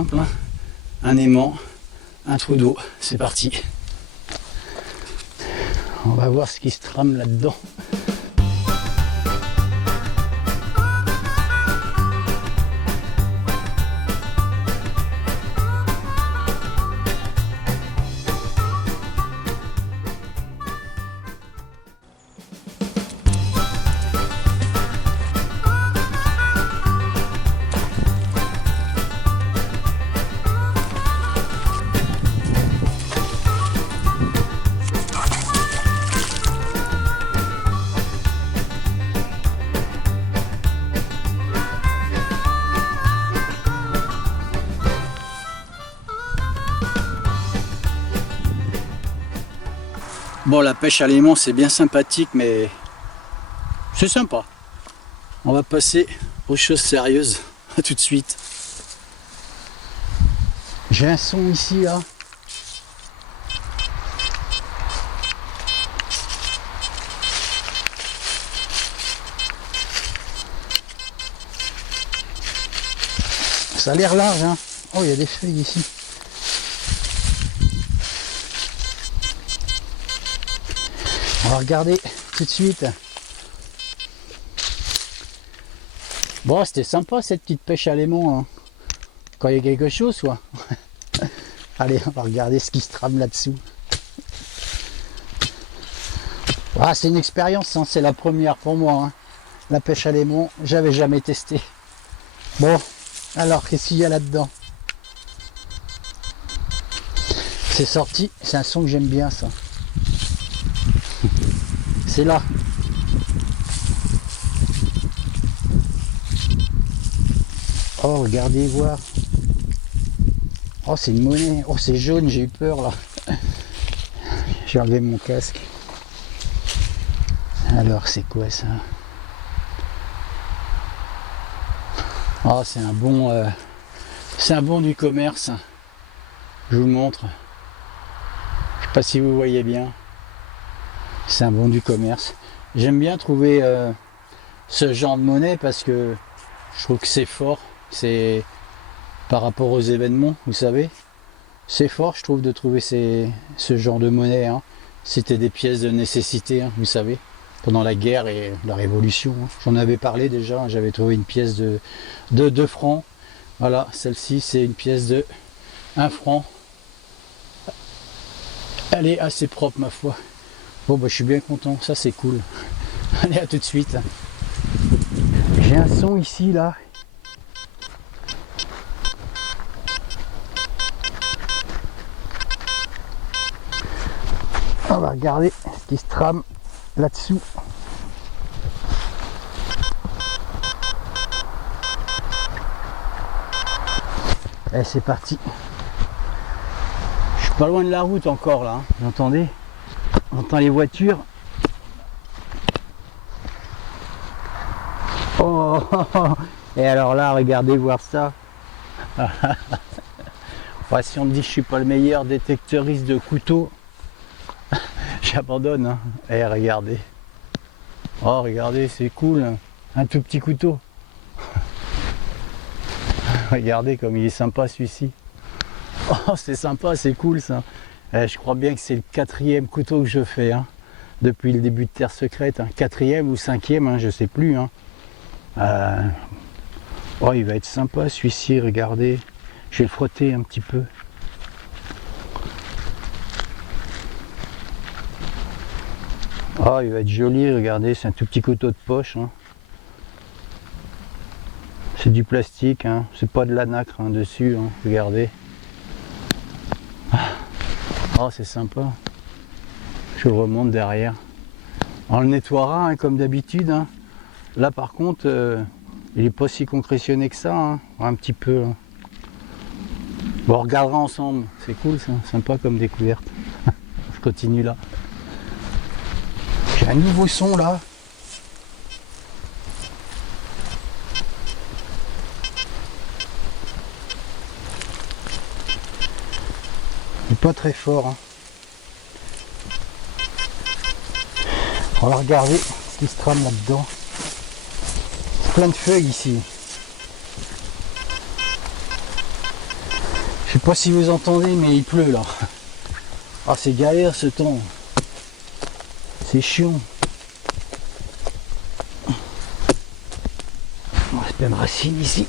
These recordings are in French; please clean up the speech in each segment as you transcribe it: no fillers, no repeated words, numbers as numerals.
simple, hein. Un aimant, un trou d'eau, c'est parti. On va voir ce qui se trame là-dedans. Bon, la pêche à l'aimant, c'est bien sympathique, mais c'est sympa. On va passer aux choses sérieuses. À tout de suite. J'ai un son ici, là. Ça a l'air large, hein. Oh, il y a des feuilles ici. On va regarder tout de suite. Bon, c'était sympa cette petite pêche à l'aimant, hein. Quand il y a quelque chose, quoi. Allez, on va regarder ce qui se trame là-dessous. Ah, c'est une expérience, hein. C'est la première pour moi, hein. La pêche à l'aimant, j'avais jamais testé. Bon, alors, qu'est-ce qu'il y a là-dedans? C'est sorti, c'est un son que j'aime bien, ça. C'est là. Oh, regardez voir. Oh, c'est une monnaie. Oh, c'est jaune, j'ai eu peur là. J'ai enlevé mon casque. Alors, c'est quoi ça? Oh, c'est un bon du commerce. Je vous le montre. Je sais pas si vous voyez bien. C'est un bon du commerce. J'aime bien trouver ce genre de monnaie parce que je trouve que c'est fort. C'est par rapport aux événements, vous savez. C'est fort, je trouve, de trouver ce genre de monnaie. Hein. C'était des pièces de nécessité, hein, vous savez, pendant la guerre et la Révolution. Hein. J'en avais parlé déjà, hein, j'avais trouvé une pièce de 2 francs. Voilà, celle-ci, c'est une pièce de 1 franc. Elle est assez propre, ma foi. Bon, bah, je suis bien content, ça c'est cool. Allez, à tout de suite. J'ai un son ici, là. On va regarder ce qui se trame là-dessous. Et c'est parti. Je suis pas loin de la route encore, là. Hein. Vous entendez? On entend les voitures. Oh, et alors là, regardez voir ça. Ouais, si on me dit que je suis pas le meilleur détecteuriste de couteaux, j'abandonne. Hein. Et regardez. Oh, regardez, c'est cool. Hein. Un tout petit couteau. Regardez comme il est sympa celui-ci. Oh, c'est sympa, c'est cool ça. Je crois bien que c'est le 4e couteau que je fais hein, depuis le début de Terre Secrète. Hein. 4e ou 5e, hein, je sais plus. Hein. Oh, il va être sympa celui-ci, regardez. Je vais le frotter un petit peu. Oh, il va être joli, regardez, c'est un tout petit couteau de poche. Hein. C'est du plastique, hein. C'est pas de la nacre hein, dessus, hein. Regardez. Oh, c'est sympa. Je le remonte derrière. On le nettoiera hein, comme d'habitude. Hein. Là par contre, il n'est pas si concrétionné que ça. Hein. Un petit peu. Hein. Bon, on regardera ensemble. C'est cool ça, sympa comme découverte. Je continue là. J'ai un nouveau son là. Il n'est pas très fort. Hein. On va regarder ce qui se trame là-dedans. C'est plein de feuilles ici. sais pas si vous entendez, mais il pleut là. Ah, c'est galère ce temps. C'est chiant. On reste plein de racines ici.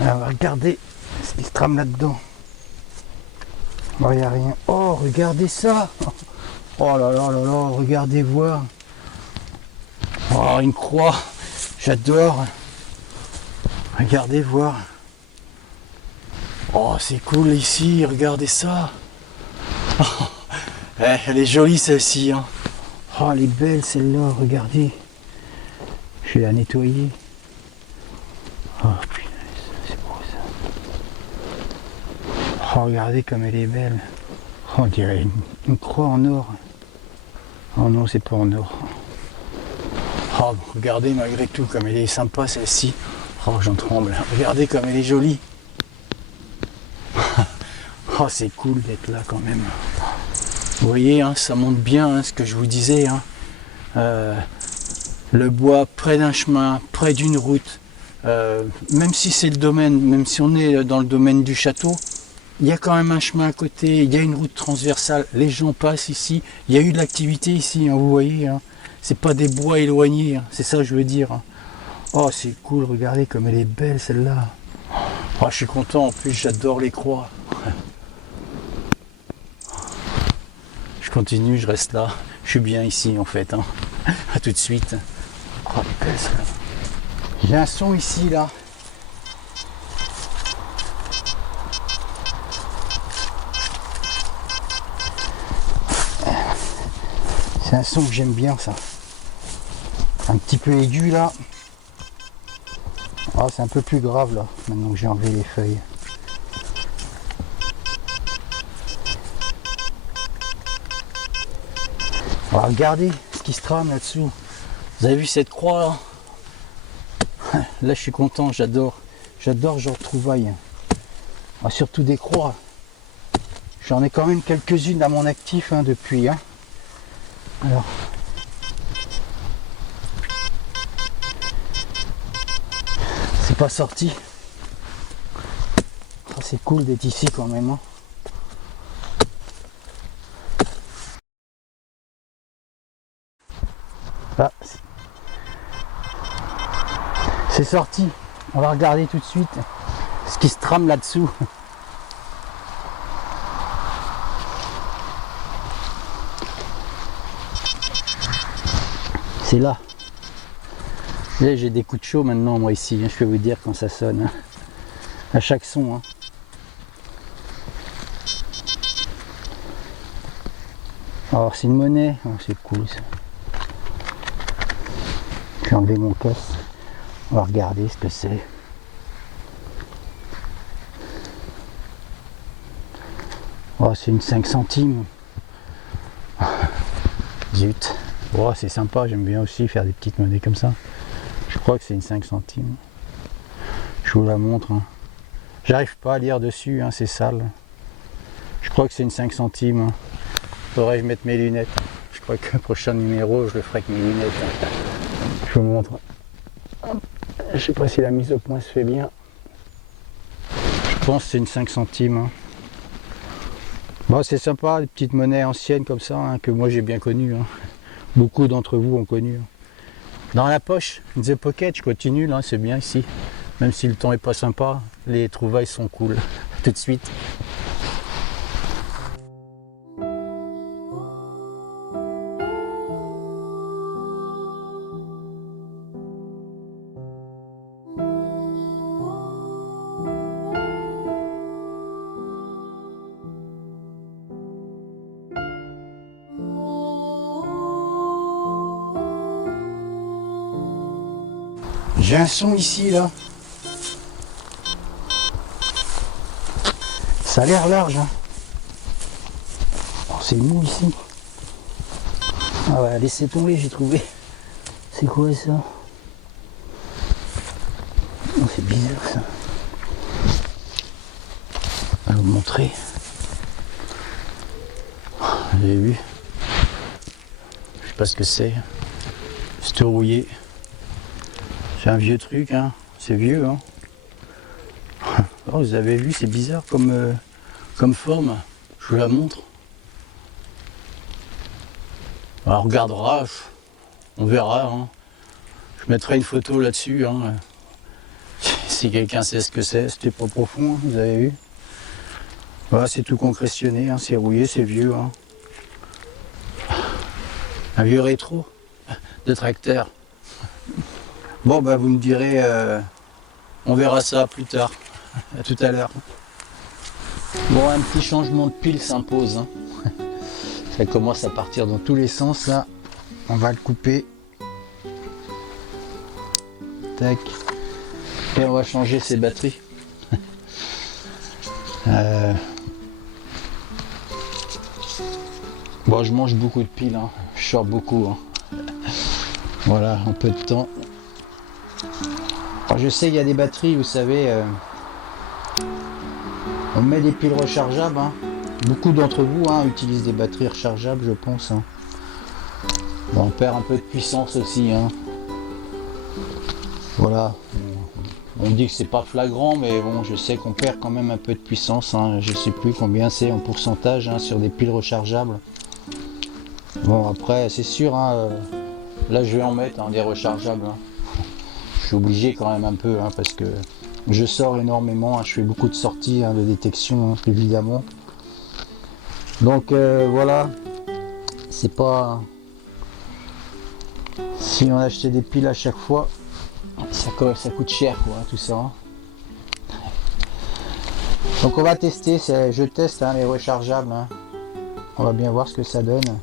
Alors, on va regarder ce qui se trame là-dedans. Bon, il n'y a rien. Oh, regardez ça. Oh là là là là, regardez voir. Oh, une croix. J'adore. Regardez voir. Oh, c'est cool ici, regardez ça. Oh, elle est jolie celle-ci. Hein. Oh, elle est belle celle-là, regardez. Je vais la nettoyer. Oh, punaise, c'est beau ça. Oh, regardez comme elle est belle. Oh, on dirait une croix en or. Oh non, c'est pas en or. Oh, regardez malgré tout comme elle est sympa celle-ci. Oh, j'en tremble. Regardez comme elle est jolie. Oh, c'est cool d'être là quand même. Vous voyez, hein, ça montre bien hein, ce que je vous disais. Hein. Le bois près d'un chemin, près d'une route. Même si c'est le domaine, même si on est dans le domaine du château, il y a quand même un chemin à côté, il y a une route transversale. Les gens passent ici. Il y a eu de l'activité ici, hein, vous voyez. Hein. C'est pas des bois éloignés, hein, c'est ça que je veux dire. Hein. Oh, c'est cool, regardez comme elle est belle celle-là. Oh, je suis content, en plus j'adore les croix. Je continue, je reste là. Je suis bien ici en fait. Hein. A tout de suite. Oh, elle est belle celle-là. J'ai un son ici là. C'est un son que j'aime bien ça. Un petit peu aigu là. Oh, c'est un peu plus grave là, maintenant que j'ai enlevé les feuilles. Oh, regardez ce qui se trame là-dessous. Vous avez vu cette croix là? Là je suis content, j'adore. J'adore ce genre de trouvailles. Ah, surtout des croix. J'en ai quand même quelques-unes à mon actif hein, depuis. Hein. Alors. C'est pas sorti. Oh, c'est cool d'être ici quand même. Hein. Ah, c'est sorti. On va regarder tout de suite ce qui se trame là-dessous. C'est là. Là j'ai des coups de chaud maintenant moi ici. Hein. Je peux vous dire quand ça sonne. Hein. À chaque son. Hein. Alors c'est une monnaie. Oh, c'est cool ça. Je vais enlever mon casque. On va regarder ce que c'est. Oh, c'est une 5 centimes. Zut. Oh, c'est sympa, j'aime bien aussi faire des petites monnaies comme ça. Je crois que c'est une 5 centimes. Je vous la montre. Hein. J'arrive pas à lire dessus, hein, c'est sale. Je crois que c'est une 5 centimes. Hein. Faudrait que je mette mes lunettes. Je crois que le prochain numéro, je le ferai avec mes lunettes. Hein. Je vous montre. Je sais pas si la mise au point se fait bien. Je pense que c'est une 5 centimes. Hein. Bon, c'est sympa, des petites monnaies anciennes comme ça, hein, que moi j'ai bien connues. Hein. Beaucoup d'entre vous ont connu. Hein. Dans la poche, The Pocket, je continue, là, c'est bien ici. Même si le temps est pas sympa, les trouvailles sont cool. Tout de suite. J'ai un son ici là. Ça a l'air large. Hein. Oh, c'est mou ici. Ah ouais, laissez tomber, j'ai trouvé. C'est quoi ça? Oh, c'est bizarre ça. Je vais vous montrer. Vous avez vu? Je sais pas ce que c'est. C'est rouillé. C'est un vieux truc, hein. C'est vieux, hein. Oh, vous avez vu, c'est bizarre comme forme. Je vous la montre. Alors, on regardera, on verra, hein. Je mettrai une photo là-dessus, hein. Si quelqu'un sait ce que c'était pas profond, hein, vous avez vu. Voilà, c'est tout concrétionné, hein, c'est rouillé, c'est vieux, hein. Un vieux rétro de tracteur. Bon, bah vous me direz, on verra ça plus tard. À tout à l'heure. Bon, un petit changement de pile s'impose, hein. Ça commence à partir dans tous les sens là. On va le couper. Tac. Et on va changer ses batteries. Bon, je mange beaucoup de piles, hein. Je sors beaucoup, hein. Voilà, en peu de temps. Alors, je sais qu'il y a des batteries, vous savez, on met des piles rechargeables, hein. Beaucoup d'entre vous, hein, utilisent des batteries rechargeables, je pense, hein. Bon, on perd un peu de puissance aussi, hein. Voilà. On dit que c'est pas flagrant, mais bon, je sais qu'on perd quand même un peu de puissance, hein. Je sais plus combien c'est en pourcentage, hein, sur des piles rechargeables. Bon, après, c'est sûr, hein, là je vais en mettre, hein, des rechargeables, hein. Je suis obligé quand même un peu, hein, parce que je sors énormément, hein, je fais beaucoup de sorties, hein, de détection, hein, évidemment. Donc voilà, c'est pas... Si on achetait des piles à chaque fois, ça coûte cher, quoi, tout ça, hein. Donc on va tester, je teste, hein, les rechargeables, hein. On va bien voir ce que ça donne.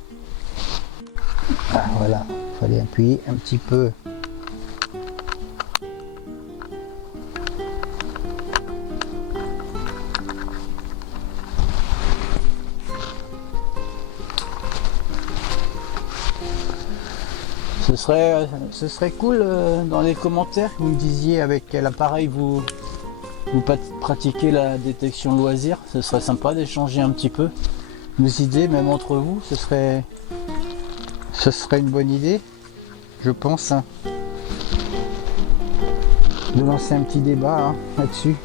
Ah, voilà, il fallait appuyer un petit peu. Ce serait cool dans les commentaires que vous me disiez avec quel appareil vous pratiquez la détection loisir. Ce serait sympa d'échanger un petit peu nos idées, même entre vous. Ce serait une bonne idée, je pense, hein, de lancer un petit débat, hein, là-dessus.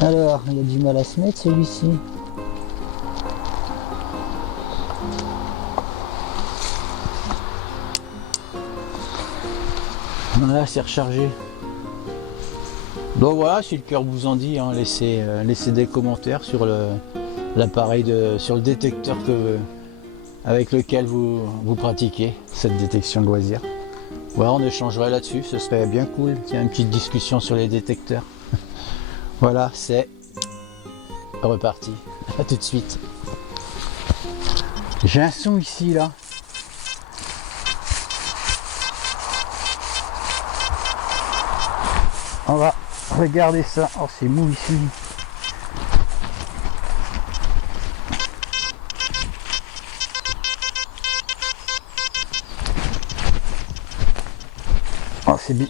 Alors, il y a du mal à se mettre celui-ci. Voilà, c'est rechargé. Donc voilà, si le cœur vous en dit, hein, laissez des commentaires sur l'appareil, sur le détecteur avec lequel vous pratiquez cette détection de loisirs. Voilà, on échangerait là-dessus, ce serait bien cool. Il y a une petite discussion sur les détecteurs. Voilà, c'est reparti. À tout de suite. J'ai un son ici, là. On va regarder ça. Oh, c'est mou ici. Oh, c'est bien.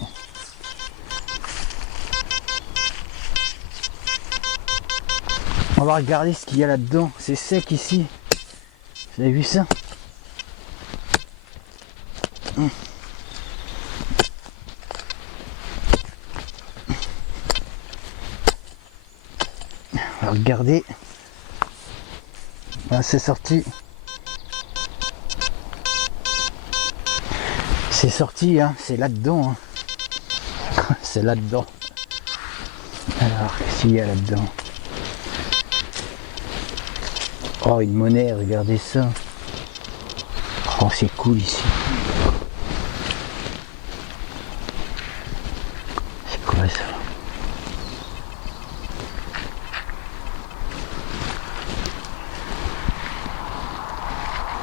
On va regarder ce qu'il y a là-dedans. C'est sec ici. Vous avez vu ça? On va regarder. Là, c'est sorti. C'est sorti, hein. C'est là-dedans, hein. C'est là-dedans. Alors, qu'est-ce qu'il y a là-dedans? Oh, une monnaie, regardez ça. Oh, c'est cool ici. C'est quoi ça?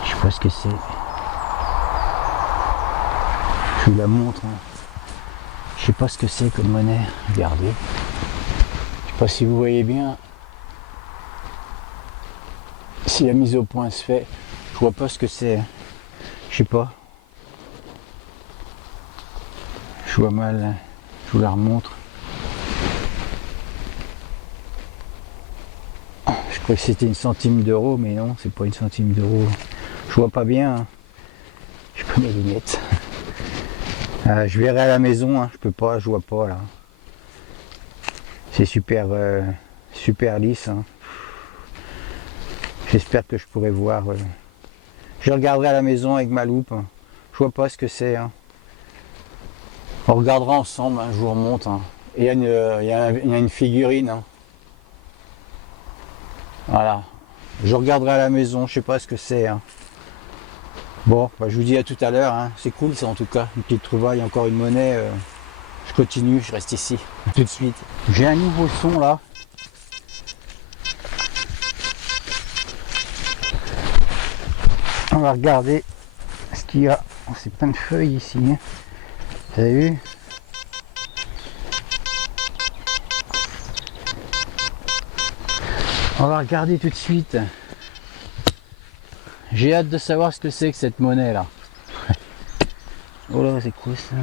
Je sais pas ce que c'est. Je vous la montre, hein. Je sais pas ce que c'est comme monnaie. Regardez. Je sais pas si vous voyez bien. Si la mise au point se fait, je vois pas ce que c'est. Je sais pas. Je vois mal. Je vous la remontre. Je croyais que c'était une centime d'euro, mais non, c'est pas une centime d'euro. Je vois pas bien, hein. Je prends mes lunettes. Je verrai à la maison, hein. Je peux pas, je vois pas là. C'est super, super lisse. Hein. J'espère que je pourrai voir. Je regarderai à la maison avec ma loupe. Je vois pas ce que c'est. Hein. On regardera ensemble, hein, je vous remonte. Hein. Et il y a une figurine. Hein. Voilà. Je regarderai à la maison, je sais pas ce que c'est. Hein. Bon, bah, je vous dis à tout à l'heure. Hein. C'est cool ça en tout cas. Une petite trouvaille, encore une monnaie. Je continue, je reste ici. Tout de suite. J'ai un nouveau son là. On va regarder ce qu'il y a. Oh, c'est plein de feuilles ici. Hein. Vous avez vu? On va regarder tout de suite. J'ai hâte de savoir ce que c'est que cette monnaie là. Oh là, c'est quoi ça?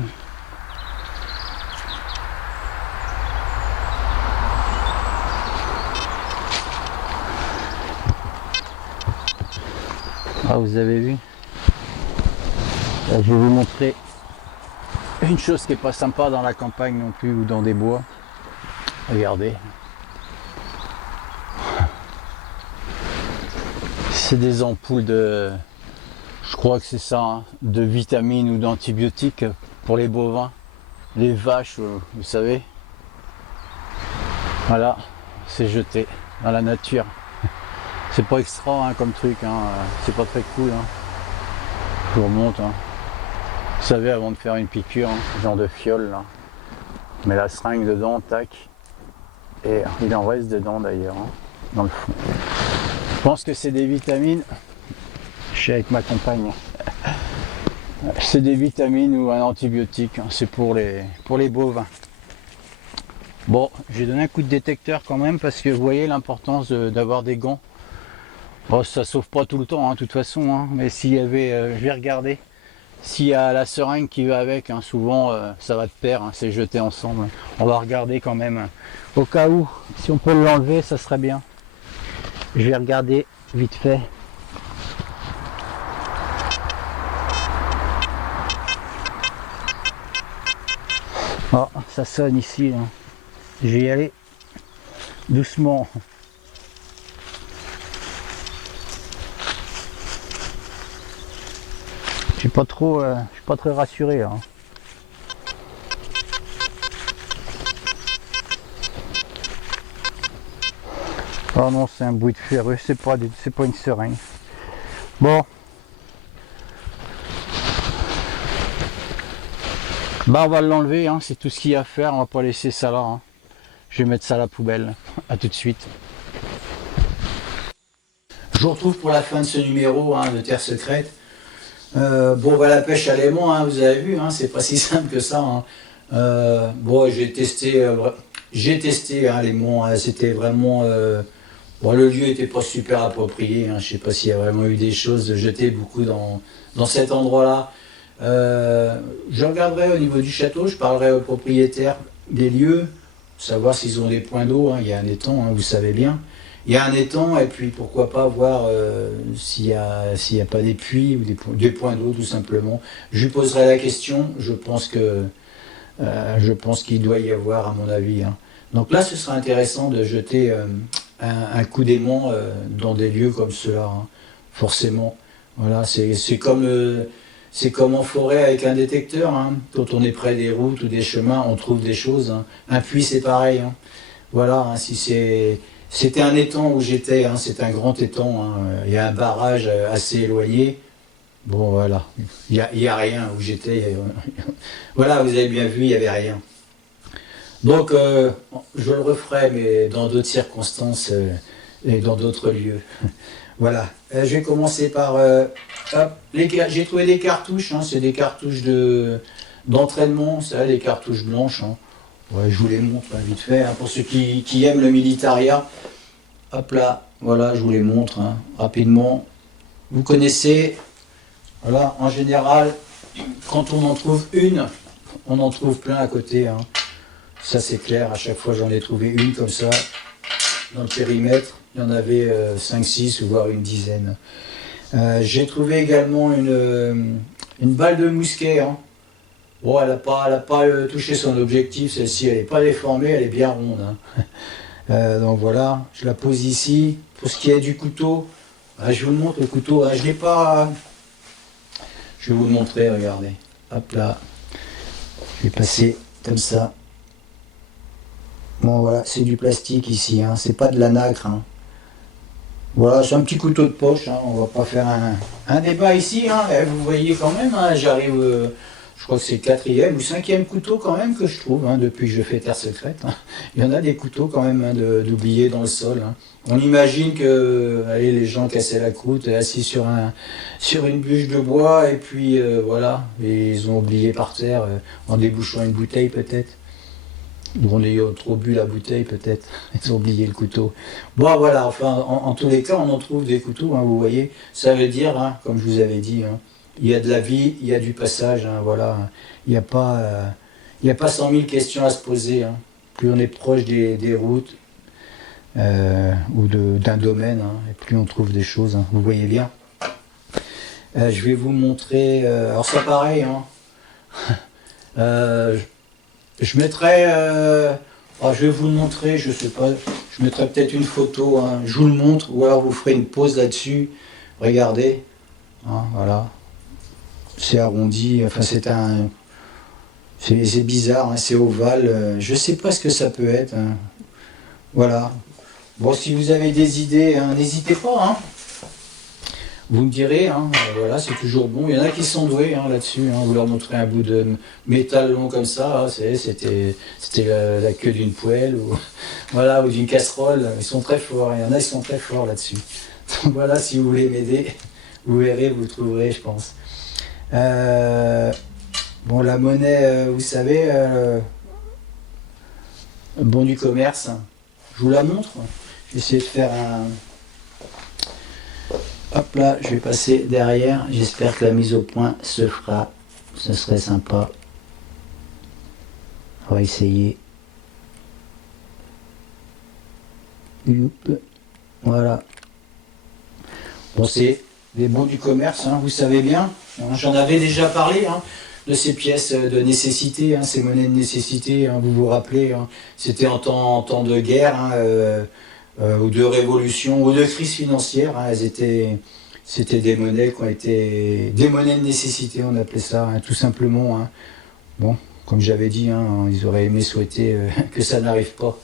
Ah, vous avez vu? Là, je vais vous montrer une chose qui est pas sympa dans la campagne non plus ou dans des bois. Regardez. C'est des ampoules de, je crois que c'est ça, hein, de vitamines ou d'antibiotiques pour les bovins, les vaches, vous savez. Voilà, c'est jeté dans la nature. C'est pas extra hein, comme truc, hein, c'est pas très cool. Hein. Je vous remonte. Hein. Vous savez, avant de faire une piqûre, hein, genre de fiole, là, on met la seringue dedans, tac, et il en reste dedans d'ailleurs, hein, dans le fond. Je pense que c'est des vitamines. Je suis avec ma compagne. C'est des vitamines ou un antibiotique. Hein. C'est pour les bovins. Bon, j'ai donné un coup de détecteur quand même parce que vous voyez l'importance d'avoir des gants. Bon, ça sauve pas tout le temps, hein, de toute façon. Hein. Mais s'il y avait, je vais regarder. S'il y a la seringue qui va avec, hein, souvent ça va de pair. Hein, c'est jeté ensemble. On va regarder quand même. Hein. Au cas où, si on peut l'enlever, ça serait bien. Je vais regarder vite fait. Oh, ça sonne ici. Là. Je vais y aller doucement. Je suis pas très rassuré. Là. Oh non, c'est un bruit de ferreux, c'est pas une seringue. Bon. Bah on va l'enlever, hein, c'est tout ce qu'il y a à faire, on va pas laisser ça là. Hein. Je vais mettre ça à la poubelle. À tout de suite. Je vous retrouve pour la fin de ce numéro hein, de Terre Secrète. Bon bah la pêche à l'aimant, hein, vous avez vu, hein, c'est pas si simple que ça. Hein. Bon j'ai testé hein, l'aimant, hein, c'était vraiment... Bon, le lieu n'était pas super approprié, hein. Je ne sais pas s'il y a vraiment eu des choses jetées beaucoup dans cet endroit-là. Je regarderai au niveau du château, je parlerai aux propriétaires des lieux, savoir s'ils ont des points d'eau, hein. Il y a un étang, hein, vous savez bien. Il y a un étang et puis pourquoi pas voir s'il n'y a pas des puits ou des points d'eau tout simplement. Je lui poserai la question, je pense qu'il doit y avoir à mon avis. Hein. Donc là ce sera intéressant de jeter... un coup d'aimant dans des lieux comme cela, hein, forcément. Voilà, c'est comme en forêt avec un détecteur. Hein. Quand on est près des routes ou des chemins, on trouve des choses. Hein. Un puits, c'est pareil. Hein. Voilà, hein, si c'était un étang où j'étais, hein, c'est un grand étang. Hein. Il y a un barrage assez éloigné. Bon, voilà, il y a rien où j'étais. Voilà, vous avez bien vu, il n'y avait rien. Donc, je le referai, mais dans d'autres circonstances et dans d'autres lieux. Voilà. Je vais commencer par... j'ai trouvé des cartouches, hein, c'est des cartouches d'entraînement, c'est des cartouches blanches. Hein. Ouais, je vous les montre hein, vite fait, hein, pour ceux qui aiment le militaria. Hop là, voilà, je vous les montre hein, rapidement. Vous connaissez, voilà, en général, quand on en trouve une, on en trouve plein à côté. Hein. Ça c'est clair, à chaque fois j'en ai trouvé une comme ça, dans le périmètre, il y en avait 5-6 ou voire une dizaine. J'ai trouvé également une balle de mousquet, hein. Bon, elle a pas touché son objectif, celle-ci, elle n'est pas déformée, elle est bien ronde. Hein. Donc voilà, je la pose ici. Pour ce qui est du couteau, je vous montre le couteau. Je l'ai pas. Je vais vous le montrer, regardez. Hop là. Je vais passer comme ça. Bon voilà, c'est du plastique ici, hein. C'est pas de la nacre. Hein. Voilà, c'est un petit couteau de poche, hein. On va pas faire un débat ici. Hein. Vous voyez quand même, hein, j'arrive, je crois que c'est le 4e ou 5e couteau quand même que je trouve, hein, depuis que je fais Terre Secrète. Hein. Il y en a des couteaux quand même hein, d'oubliés dans le sol. Hein. On imagine que allez, les gens cassaient la croûte, assis sur une bûche de bois, et puis voilà, et ils ont oublié par terre, en débouchant une bouteille peut-être. Ou on a trop bu la bouteille peut-être, ils ont oublié le couteau. Bon voilà, enfin en tous les cas on en trouve des couteaux, hein, vous voyez, ça veut dire, hein, comme je vous avais dit, hein, il y a de la vie, il y a du passage, hein, voilà, il n'y a pas 100 000 questions à se poser, hein. Plus on est proche des routes ou d'un domaine, hein, et plus on trouve des choses, hein, vous voyez bien. Je vais vous montrer, alors c'est pareil, hein, je mettrai, je vais vous le montrer, je sais pas, je mettrai peut-être une photo, hein, je vous le montre, ou alors vous ferez une pause là-dessus, regardez, hein, voilà, c'est arrondi, enfin c'est bizarre, hein, c'est ovale, je sais pas ce que ça peut être, hein. Voilà, bon si vous avez des idées, hein, n'hésitez pas, hein. Vous me direz, hein, voilà, c'est toujours bon. Il y en a qui sont doués hein, là-dessus. Hein. Vous leur montrez un bout de métal long comme ça, hein, c'était la queue d'une poêle ou, voilà, ou d'une casserole. Ils sont très forts. Il y en a qui sont très forts là-dessus. Voilà, si vous voulez m'aider, vous verrez, vous le trouverez, je pense. Bon, la monnaie, vous savez, bon du commerce. Je vous la montre. Je vais essayer de faire un. Hop là, je vais passer derrière. J'espère que la mise au point se fera. Ce serait sympa. On va essayer. Voilà. Bon, c'est des bons du commerce, hein, vous savez bien. J'en avais déjà parlé hein, de ces pièces de nécessité, hein, ces monnaies de nécessité. Hein, vous vous rappelez, hein, c'était en temps de guerre. Hein, ou de révolution, ou de crise financière. Hein, c'était des monnaies qui ont été des monnaies de nécessité, on appelait ça, hein, tout simplement. Hein. Bon, comme j'avais dit, hein, ils auraient aimé souhaiter que ça n'arrive pas.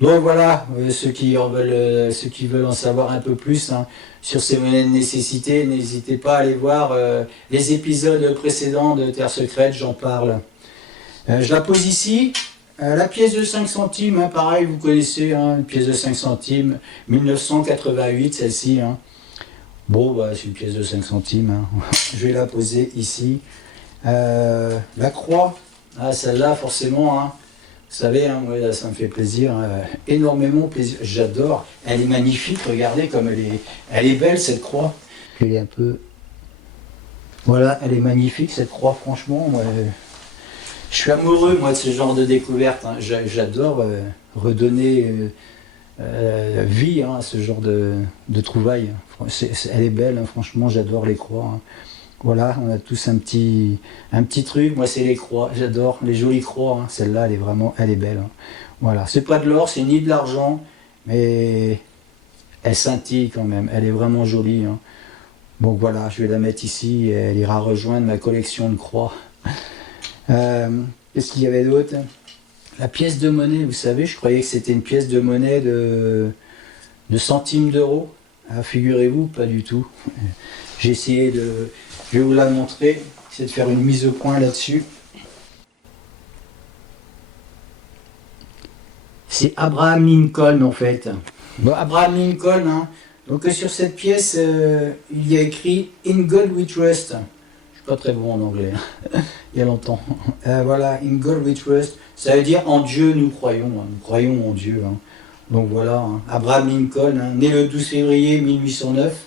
Donc voilà, ceux qui veulent en savoir un peu plus hein, sur ces monnaies de nécessité, n'hésitez pas à aller voir les épisodes précédents de Terre Secrète, j'en parle. Je la pose ici. La pièce de 5 centimes, hein, pareil, vous connaissez, hein, une pièce de 5 centimes, 1988, celle-ci. Hein. Bon, bah, c'est une pièce de 5 centimes. Hein. Je vais la poser ici. La croix, ah, celle-là, forcément, hein, vous savez, hein, ouais, ça me fait plaisir, énormément plaisir. J'adore. Elle est magnifique, regardez comme elle est belle, cette croix. Elle est un peu... Voilà, elle est magnifique, cette croix, franchement. Moi, je suis amoureux, moi, de ce genre de découverte. Hein. J'adore redonner vie hein, à ce genre de trouvailles. Elle est belle, hein, franchement, j'adore les croix. Hein. Voilà, on a tous un petit truc. Moi, c'est les croix. J'adore les jolies croix. Hein. Celle-là, elle est belle. Hein. Voilà, c'est pas de l'or, c'est ni de l'argent, mais elle scintille quand même. Elle est vraiment jolie. Hein. Donc voilà, je vais la mettre ici. Et elle ira rejoindre ma collection de croix. Qu'est-ce qu'il y avait d'autre? La pièce de monnaie, vous savez, je croyais que c'était une pièce de monnaie de centimes d'euros. Ah, figurez-vous, pas du tout. J'ai essayé de... Je vais vous la montrer, essayer de faire une mise au point là-dessus. C'est Abraham Lincoln en fait. Bon, Abraham Lincoln, hein. Donc sur cette pièce, il y a écrit « In God we trust ». Pas très bon en anglais, hein. Il y a longtemps. Voilà, in God we trust, ça veut dire en Dieu nous croyons, hein. Nous croyons en Dieu. Hein. Donc voilà, hein. Abraham Lincoln, hein, né le 12 février 1809,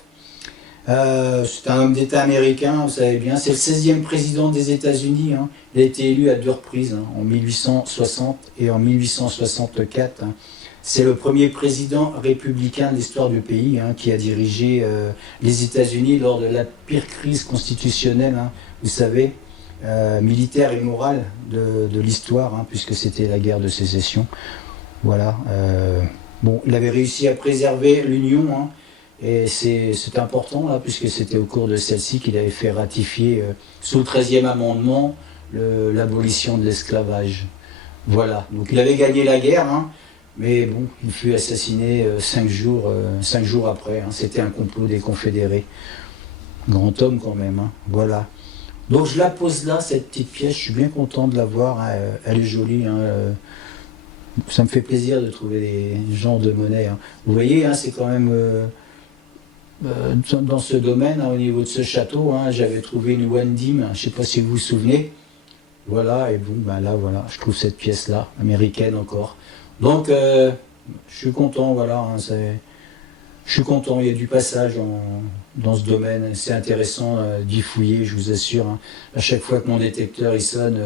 c'est un homme d'État américain, vous savez bien, c'est le 16e président des États-Unis. Hein. Il a été élu à 2 reprises, hein, en 1860 et en 1864. Hein. C'est le premier président républicain de l'histoire du pays hein, qui a dirigé les États-Unis lors de la pire crise constitutionnelle, hein, vous savez, militaire et morale de l'histoire, hein, puisque c'était la guerre de sécession. Voilà. Bon, il avait réussi à préserver l'Union, hein, et c'est important, là, puisque c'était au cours de celle-ci qu'il avait fait ratifier, sous le 13e amendement, l'abolition de l'esclavage. Voilà. Donc il avait gagné la guerre, hein, mais bon, il fut assassiné 5 jours après. Hein. C'était un complot des confédérés. Grand homme quand même. Hein. Voilà. Donc je la pose là, cette petite pièce. Je suis bien content de la voir. Hein. Elle est jolie. Hein. Ça me fait plaisir de trouver des genres de monnaie. Hein. Vous voyez, hein, c'est quand même dans ce domaine, hein, au niveau de ce château, hein, j'avais trouvé une Wendim. Je ne sais pas si vous vous souvenez. Voilà, et bon, ben là, voilà, je trouve cette pièce-là, américaine encore. Donc, je suis content, voilà, hein, je suis content, il y a du passage dans ce domaine, c'est intéressant d'y fouiller, je vous assure. Hein. À chaque fois que mon détecteur il sonne,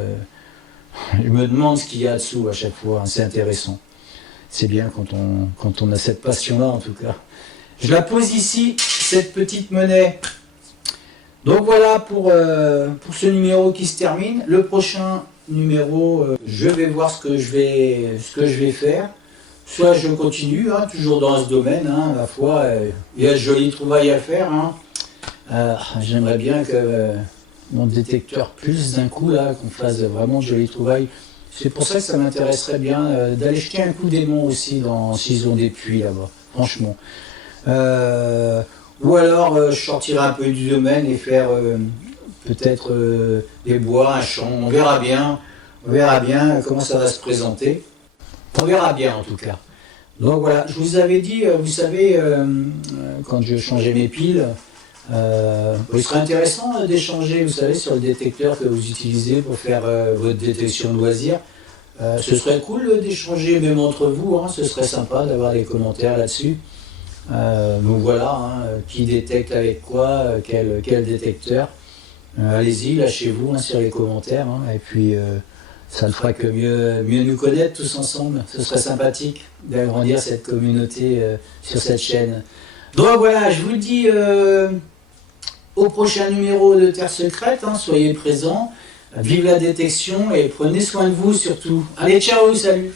je me demande ce qu'il y a dessous à chaque fois, hein, c'est intéressant. C'est bien quand on a cette passion-là, en tout cas. Je la pose ici, cette petite monnaie. Donc voilà pour ce numéro qui se termine. Le prochain numéro, je vais voir ce que je vais faire. Soit je continue, hein, toujours dans ce domaine, hein, à la fois, il y a de jolies trouvailles à faire. Hein. J'aimerais bien que mon détecteur plus d'un coup, là, qu'on fasse vraiment de jolies trouvailles. C'est pour ça que ça m'intéresserait bien d'aller jeter un coup d'aimant aussi s'ils ont des puits là-bas, franchement. Ou alors je sortirai un peu du domaine et faire peut-être des bois, un champ, on verra bien comment ça va se présenter. On verra bien en tout cas. Donc voilà, je vous avais dit, vous savez, quand je changeais mes piles, il serait intéressant d'échanger, vous savez, sur le détecteur que vous utilisez pour faire votre détection de loisirs. Ce serait cool d'échanger même entre vous, hein, ce serait sympa d'avoir des commentaires là-dessus. Donc voilà, hein, qui détecte avec quoi, quel détecteur. Allez-y, lâchez-vous hein, sur les commentaires, hein, et puis ça ne fera que mieux nous connaître tous ensemble. Ce serait sympathique d'agrandir cette communauté sur cette chaîne. Donc voilà, je vous dis au prochain numéro de Terre Secrète, hein, soyez présents, vive la détection et prenez soin de vous surtout. Allez, ciao, salut!